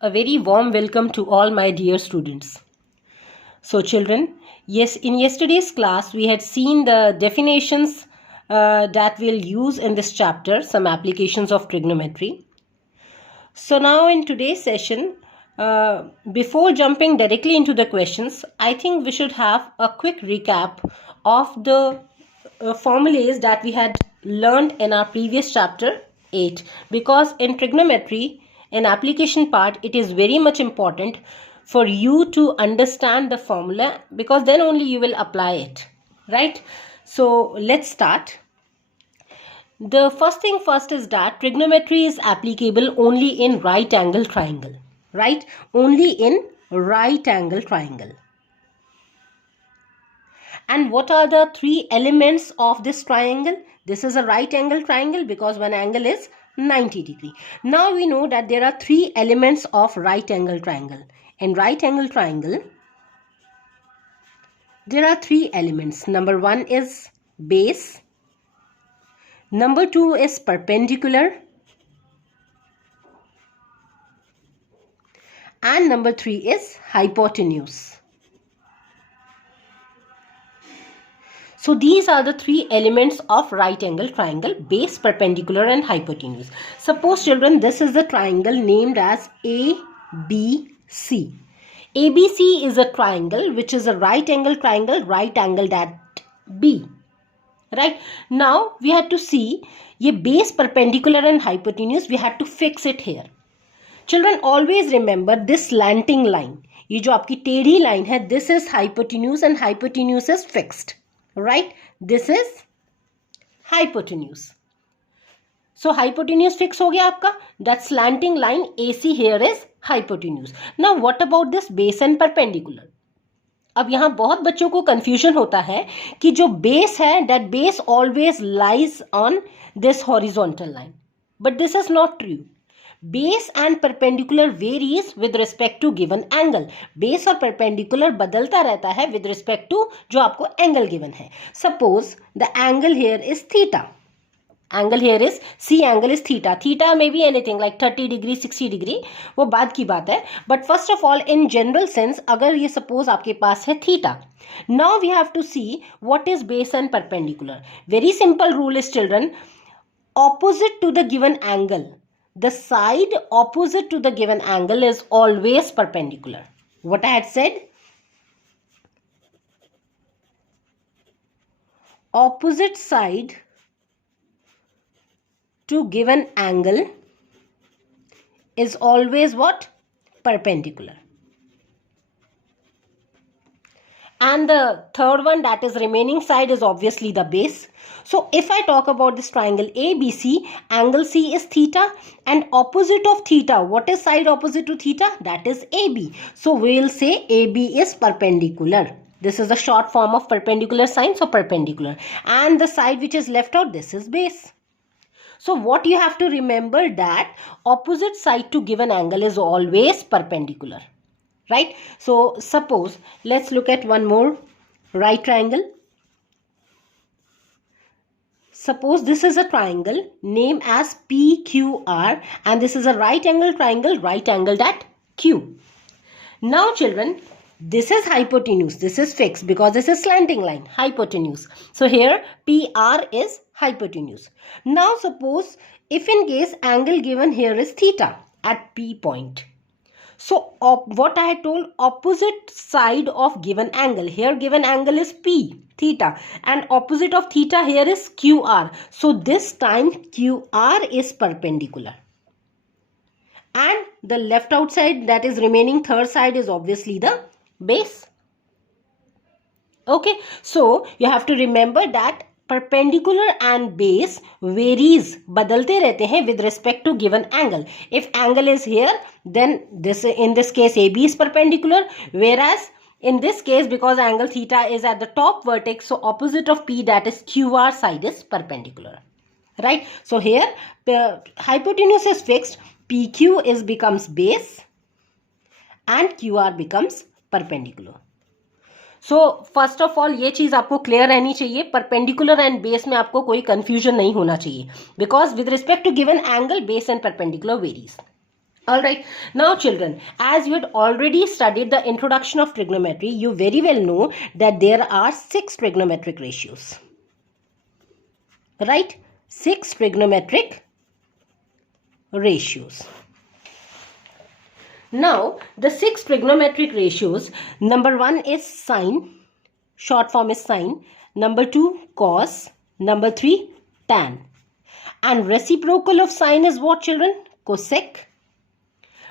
A very warm welcome to all my dear students. So children, yes, in yesterday's class we had seen the definitions that we'll use in this chapter, some applications of trigonometry. So now in today's session, before jumping directly into the questions, I think we should have a quick recap of the formulas that we had learned in our previous chapter 8, because in trigonometry, in application part, it is very much important for you to understand the formula, because then only you will apply it, right? So let's start. The first thing first is that trigonometry is applicable only in right angle triangle, right? Only in right angle triangle. And what are the three elements of this triangle? This is a right angle triangle because one angle is 90 degree. Now we know that there are three elements of right angle triangle. In right angle triangle, there are three elements. Number one is base. Number two is perpendicular. And number three is hypotenuse. So these are the three elements of right angle triangle: base, perpendicular and hypotenuse. Suppose children, this is the triangle named as ABC. ABC is a triangle which is a right angle triangle, right angled at B. Right? Now we had to see ye base, perpendicular and hypotenuse, we had to fix it here. Children, always remember this slanting line. ये जो आपकी टेढ़ी line है, this is hypotenuse and hypotenuse is fixed. Right? This is hypotenuse. So hypotenuse fix हो गया आपका. That slanting line AC here is hypotenuse. Now what about this base and perpendicular? अब यहाँ बहुत बच्चों को confusion होता है कि जो base है, that base always lies on this horizontal line. But this is not true. Base and perpendicular varies with respect to given angle. Base और perpendicular बदलता रहता है with respect to जो आपको angle given है. Suppose the angle here is theta. Angle here is C angle is theta. Theta may be anything like 30 degree, 60 degree. वो बाद की बात है. But first of all, in general sense, अगर ये suppose आपके पास है theta. Now we have to see what is base and perpendicular. Very simple rule is, children, opposite to the given angle, the side opposite to the given angle is always perpendicular. What I had said? Opposite side to given angle is always what? Perpendicular. And the third one, that is remaining side, is obviously the base. So if I talk about this triangle ABC, angle C is theta, and opposite of theta, what is side opposite to theta? That is AB. So we will say AB is perpendicular. This is the short form of perpendicular sign, so perpendicular. And the side which is left out, this is base. So what you have to remember, that opposite side to given angle is always perpendicular. Right? So suppose, let's look at one more right triangle. Suppose this is a triangle named as PQR, and this is a right angle triangle, right angled at Q. Now children, this is hypotenuse. This is fixed because this is slanting line, hypotenuse. So here PR is hypotenuse. Now suppose if in case angle given here is theta at P point. So what I had told, opposite side of given angle. Here given angle is P, theta, and opposite of theta here is QR. So this time QR is perpendicular. And the left outside, that is remaining third side, is obviously the base. Okay, so you have to remember that perpendicular and base varies, बदलते रहते हैं with respect to given angle. If angle is here, then this, in this case AB is perpendicular, whereas in this case, because angle theta is at the top vertex, so opposite of P, that is QR side, is perpendicular. Right? So here hypotenuse is fixed, PQ is becomes base and QR becomes perpendicular. So first of all ये चीज़ आपको clear रहनी चाहिए, perpendicular and base में आपको कोई confusion नहीं होना चाहिए, because with respect to given angle base and perpendicular varies. All right. Now, children, as you had already studied the introduction of trigonometry, you very well know that there are 6 trigonometric ratios. Right? 6 trigonometric ratios. Now, the 6 trigonometric ratios, number 1 is sine, short form is sine, number 2 cos, number 3 tan. And reciprocal of sine is what, children? Cosec.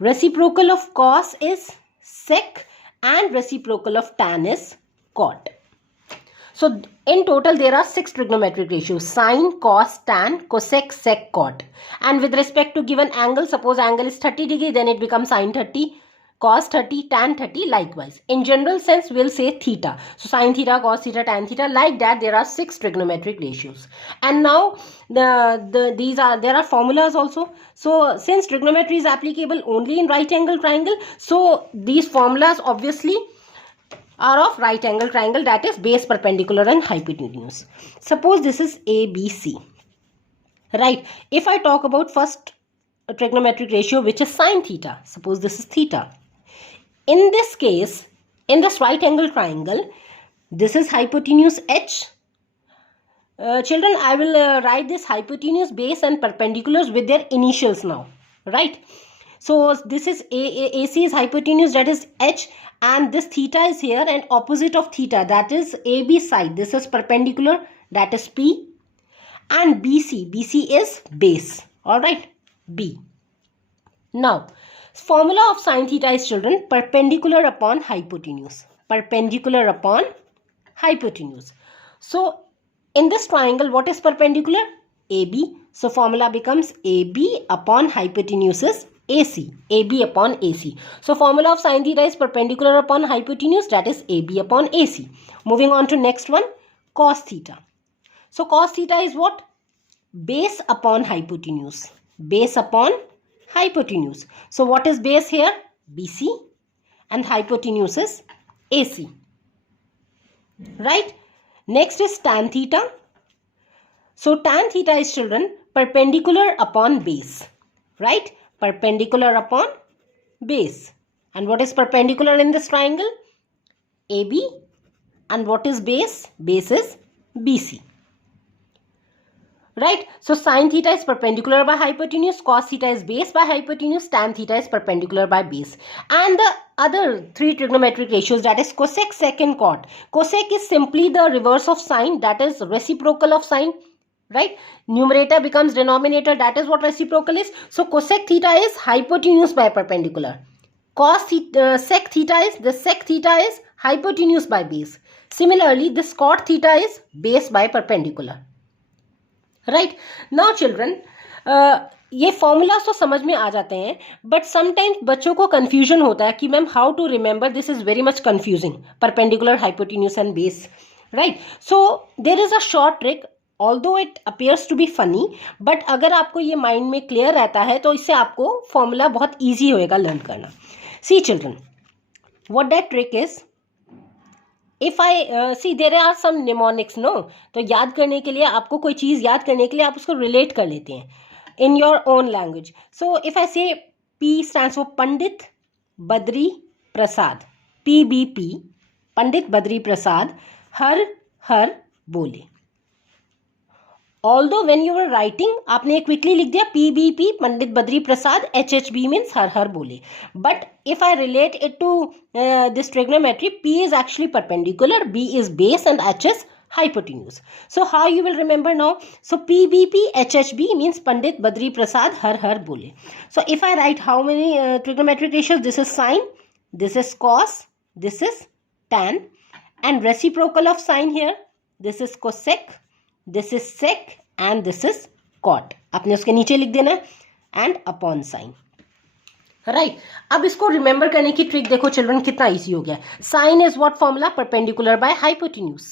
Reciprocal of cos is sec, and reciprocal of tan is cot. So in total there are 6 trigonometric ratios: sine, cos, tan, cosec, sec, cot. And with respect to given angle, suppose angle is 30 degree, then it becomes sine 30, cos 30, tan 30, likewise. In general sense, we'll say theta. So sine theta, cos theta, tan theta, like that there are 6 trigonometric ratios. And now there are formulas also. So since trigonometry is applicable only in right angle triangle, so these formulas obviously are of right angle triangle, that is base, perpendicular and hypotenuse. Suppose this is ABC. Right. If I talk about first trigonometric ratio, which is sine theta, suppose this is theta. In this case, in this right angle triangle, this is hypotenuse H. Children, I will write this hypotenuse, base and perpendiculars with their initials now. Right. So this is AC is hypotenuse, that is H, and this theta is here, and opposite of theta, that is AB side, this is perpendicular, that is P. And BC is base. All right, B. Now, formula of sine theta is, children, perpendicular upon hypotenuse. Perpendicular upon hypotenuse. So, in this triangle, what is perpendicular? AB. So, formula becomes AB upon hypotenuse is AC. AB upon AC. So, formula of sine theta is perpendicular upon hypotenuse, that is AB upon AC. Moving on to next one, cos theta. So, cos theta is what? Base upon hypotenuse. Base upon hypotenuse. So, what is base here? BC, and hypotenuse is AC. Right? Next is tan theta. So, tan theta is, children, perpendicular upon base. Right? Perpendicular upon base. And what is perpendicular in this triangle? AB. And what is base? Base is BC. Right? So, sine theta is perpendicular by hypotenuse, cos theta is base by hypotenuse, tan theta is perpendicular by base. And the other 3 trigonometric ratios, that is cosec, sec and cot. Cosec is simply the reverse of sine, that is reciprocal of sine. Right? Numerator becomes denominator, that is what reciprocal is. So, cosec theta is hypotenuse by perpendicular. Sec theta is hypotenuse by base. Similarly, this cot theta is base by perpendicular. Right now children, ये formulas तो समझ में आ जाते हैं, but sometimes बच्चों को confusion होता है कि ma'am how to remember, this is very much confusing, perpendicular, hypotenuse and base. Right, so there is a short trick, although it appears to be funny, but अगर आपको ये माइंड में clear रहता है तो इससे आपको फॉर्मूला बहुत ईजी होएगा लर्न करना. See children, what that trick is, if I see there are some mnemonics, no, तो याद करने के लिए, आपको कोई चीज़ याद करने के लिए आप उसको रिलेट कर लेते हैं in your own language. So if I say P stands for Pandit Badri Prasad, PBP, Pandit Badri Prasad हर हर बोले. Although when you are writing आपने क्विकली लिख दिया PBP Pandit Badri Prasad, HHB means हर हर बोले. But if I relate it to this trigonometry, P is actually perpendicular, B is base and H is hypotenuse. So how you will remember now? So PBP HHB means Pandit Badri Prasad har har bole. So if I write how many trigonometric ratios, this is sine, this is cos, this is tan, and reciprocal of sine here, this is cosec, this is sec and this is cot. आपने उसके नीचे लिख देना है and upon sine. Right, अब इसको remember करने की ट्रिक देखो चिल्ड्रन कितना इजी हो गया. Sine is what formula, perpendicular by hypotenuse.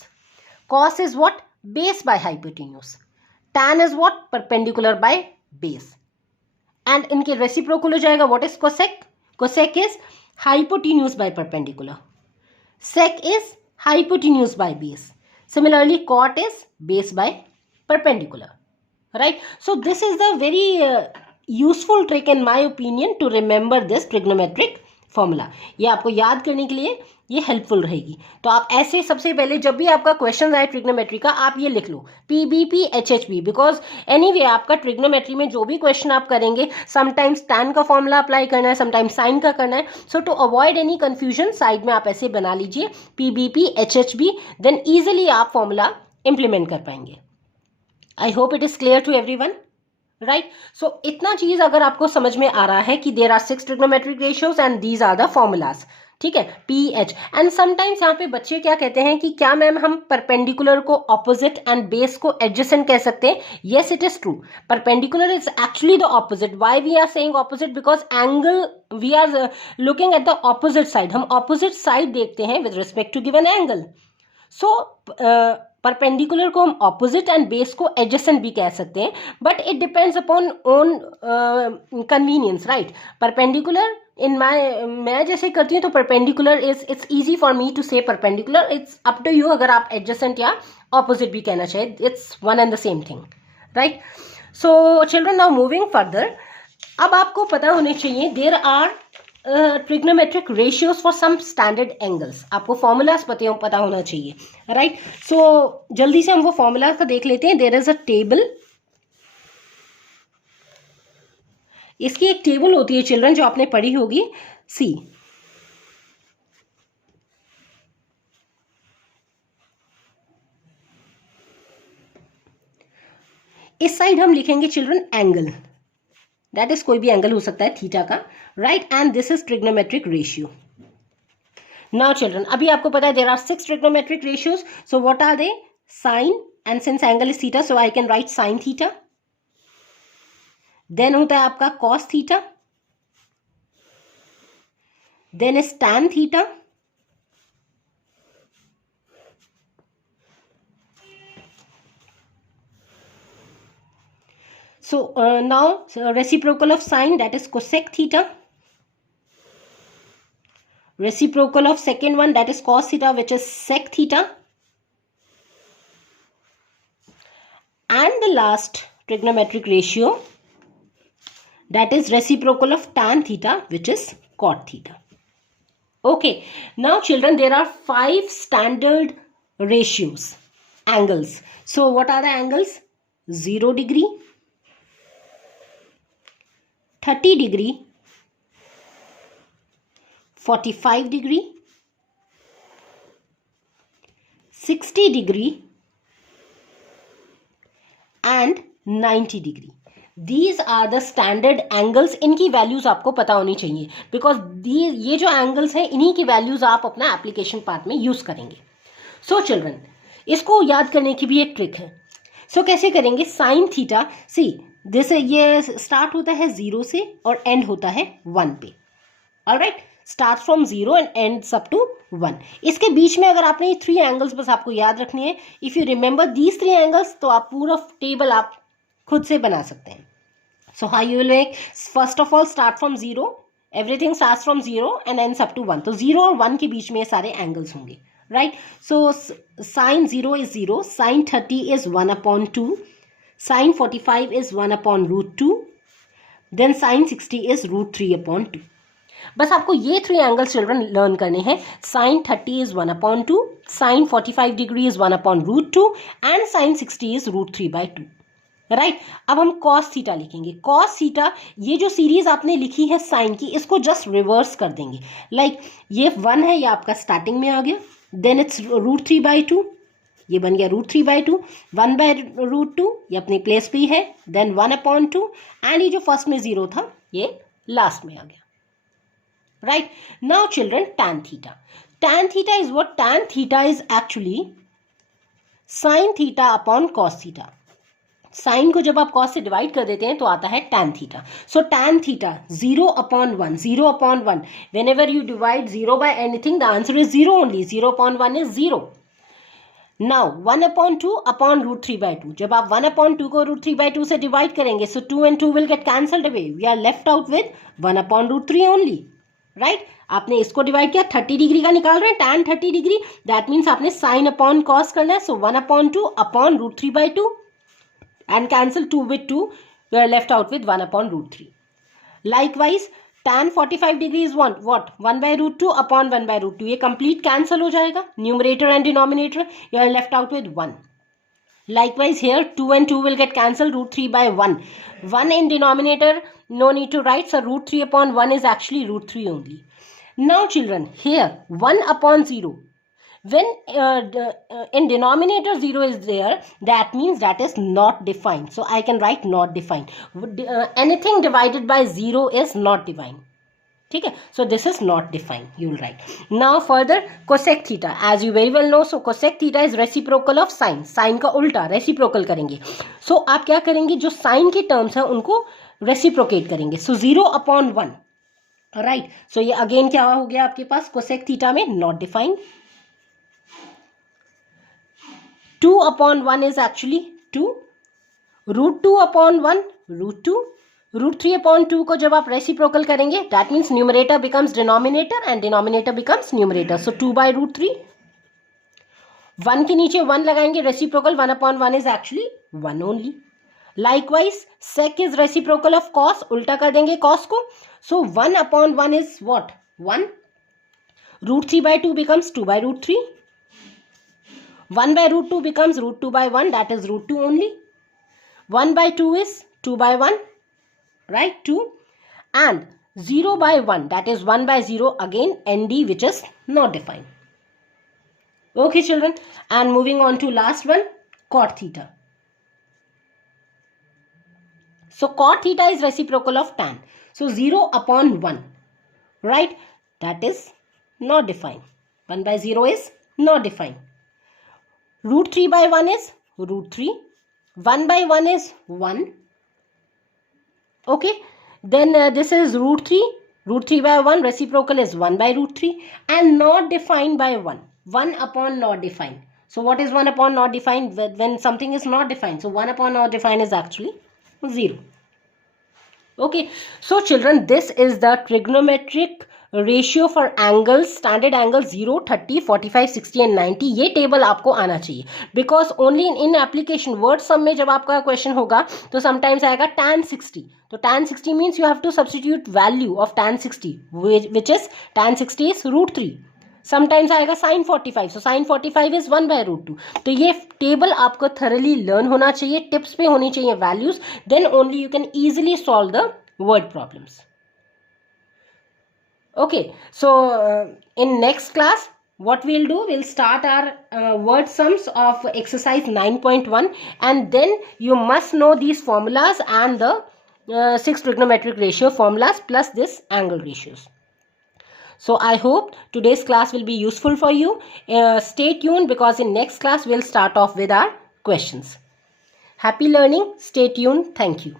Cos is what, base by hypotenuse. Tan is what, perpendicular by base. And इनके रेसिप्रोकल हो जाएगा, what is cosec, cosec is hypotenuse by perpendicular, sec is hypotenuse by base. Similarly cot is base by perpendicular. Right, so this is the very useful trick in my opinion to remember this trigonometric formula. ये आपको याद करने के लिए ये helpful रहेगी। तो आप ऐसे सबसे पहले जब भी आपका क्वेश्चन आए ट्रिग्नोमेट्री का, आप ये लिख लो PBP HHB, बिकॉज एनीवे आपका ट्रिग्नोमेट्री में जो भी क्वेश्चन आप करेंगे, समटाइम्स टैन का फॉर्मूला अप्लाई करना है, समटाइम्स साइन का करना है। So to avoid any confusion, side में आप ऐसे बना लीजिए PBP HHB, देन ईजिली आप फॉर्मूला इंप्लीमेंट कर पाएंगे। I hope it is clear to everyone, right. So इतना चीज अगर आपको समझ में आ रहा है कि there are 6 trigonometric ratios and these are the formulas, ठीक है, PH। एंड समटाइम्स यहाँ पे बच्चे क्या कहते हैं कि क्या मैम हम परपेंडिकुलर को ऑपोजिट एंड बेस को एडजेसेंट कह सकते हैं? Yes, it is true. Perpendicular is actually the opposite. Why we are saying opposite? Because angle we are looking at the opposite side. हम ऑपोजिट साइड देखते हैं with respect to given angle. So perpendicular को हम opposite and base को adjacent भी कह सकते हैं, but it depends upon own convenience, right. Perpendicular in मैं जैसे करती हूँ तो perpendicular it's easy for me to say perpendicular. It's up to you अगर आप एडजेसेंट या ऑपोजिट भी कहना चाहिए, it's one and the same thing, right. So children, now moving further, अब आपको पता होने चाहिए there are trigonometric ratios for some standard angles. आपको फॉर्मूलाज पता होना चाहिए, राइट। सो जल्दी से हम वो फॉर्मूला का देख लेते हैं। देयर इज अ टेबल, इसकी एक टेबल होती है चिल्ड्रन जो आपने पढ़ी होगी, सी। इस साइड हम लिखेंगे चिल्ड्रन एंगल, दैट इज कोई भी एंगल हो सकता है थीटा का, right. And this is trigonometric ratio. Now children, अभी आपको पता है there are 6 trigonometric ratios. So what are they? Sine, and since angle is theta so I can write sine theta. Then होता है आपका cos theta, then is tan theta, so now reciprocal of sine, that is cosec theta. Reciprocal of second one, that is cos theta, which is sec theta. And the last trigonometric ratio, that is reciprocal of tan theta, which is cot theta. Okay, now children, there are 5 standard ratios, angles. So what are the angles? 0 degree, 30 degree, 45 degree, 60 degree and 90 degree. These are the standard angles. इनकी values आपको पता होनी चाहिए, because ये जो angles हैं इन्हीं की वैल्यूज आप अपना एप्लीकेशन पार्ट में यूज करेंगे। सो चिल्ड्रन, इसको याद करने की भी एक ट्रिक है। सो कैसे करेंगे? साइन थीटा, सी जैसे ये स्टार्ट होता है 0 से और एंड होता है 1 पे, alright. Start from 0 and ends up to 1। इसके बीच में अगर आपने ये 3 एंगल्स बस आपको याद रखनी है, if you remember these 3 angles, तो आप पूरा टेबल आप खुद से बना सकते हैं। So how you will make? First of all start from 0, everything starts from 0 and ends up to 1। तो 0 और 1 के बीच में सारे एंगल्स होंगे, right. So sine 0 is 0, sine 30 is 1/2, sin 45 is 1/√2, then sin 60 is √3/2। बस आपको ये 3 एंगल्स चिल्ड्रन लर्न करने हैं। sin 30 is 1/2, sin 45 degree is 1/√2 and sin 60 is √3/2, right. अब हम cos थीटा लिखेंगे। cos थीटा, ये जो सीरीज आपने लिखी है साइन की, इसको जस्ट रिवर्स कर देंगे। लाइक ये 1 है, ये आपका स्टार्टिंग में आ गया, देन इट्स √3/2, ये बन गया √3/2, 1/√2 ये अपनी प्लेस पे है, देन 1/2 एंड ये जो फर्स्ट में 0 था ये लास्ट में आ गया, right. Now children, tan theta. tan theta is what? tan theta is actually sin theta upon cos theta. Sine को जब आप cos से डिवाइड कर देते हैं तो आता है tan theta. So tan theta 0/1, 0/1, whenever you divide 0 by anything, the answer is 0 only. 0/1 is 0. Now 1/2 upon √3/2. जब आप 1/2 को √3/2 से डिवाइड करेंगे, so 2 and 2 will get cancelled away. We are left out with 1/√3 only, right? आपने इसको divide किया, 30 degree का निकाल रहे हैं, tan 30 डिग्री, दैट मीन्स आपने साइन अपॉन कॉस करना है। सो 1/2 upon √3/2 and cancel 2 with 2, You are left out with 1 upon root 3. Likewise, tan 45 degree is what? 1 by root 2 upon 1 by root 2. ये complete cancel हो जाएगा. Numerator and denominator, you are left out with 1. Likewise here, 2 and 2 will get cancelled, root 3 by 1. 1 in denominator, no need to write, so root 3 upon 1 is actually root 3 only. Now children, here 1 upon 0. When in denominator 0 is there, that means that is not defined. So I can write not defined. Anything divided by 0 is not defined. Okay, so this is not defined, you will write. Now further, cosec theta, as you very well know, so cosec theta is reciprocal of sine. Sine का उल्टा reciprocal करेंगे. So आप क्या करेंगे, जो sine के terms है उनको reciprocate करेंगे. So 0 upon 1, right? So ये again क्या हो गया आपके पास cosec theta में not defined. 2 upon 1 is actually 2. Root 2 upon 1, root 2. Root 3 upon 2 को जब आप reciprocal करेंगे, that means numerator becomes denominator and denominator becomes numerator. So 2 by root 3. 1 के नीचे 1 लगाएंगे, reciprocal 1 upon 1 is actually 1 only. Likewise, sec is reciprocal of cos, उल्टा कर देंगे cos को. So 1 upon 1 is what? 1. Root 3 by 2 becomes 2 by root 3. 1 by root 2 becomes root 2 by 1, that is root 2 only. 1 by 2 is 2 by 1. Right, 2, and 0 by 1, that is 1 by 0, again ND, which is not defined. Okay children, and moving on to last one, cot theta. So cot theta is reciprocal of tan. So 0 upon 1, right, that is not defined. 1 by 0 is not defined. Root 3 by 1 is root 3. 1 by 1 is 1. Okay, then this is root 3. Root 3 by 1, reciprocal is 1 by root 3, and not defined by 1. 1 upon not defined. So what is 1 upon not defined? When something is not defined. So 1 upon not defined is actually 0. Okay, so children, this is the trigonometric ratio for angles, standard angles 0, 30, 45, 60 and 90. ये table आपको आना चाहिए, because only in application word sum में जब आपका question होगा तो sometimes आएगा tan 60. तो tan 60 means you have to substitute value of tan 60, which is tan 60 is root 3. Sometimes आएगा sin 45, so sin 45 is 1 by root 2. तो ये टेबल आपको thoroughly learn होना चाहिए, टिप्स पे होनी चाहिए values, then only you can easily solve the word problems. Okay, so in next class, what we'll do, we'll start our word sums of exercise 9.1, and then you must know these formulas and the 6 trigonometric ratio formulas plus this angle ratios. So I hope today's class will be useful for you. Stay tuned, because in next class we'll start off with our questions. Happy learning. Stay tuned. Thank you.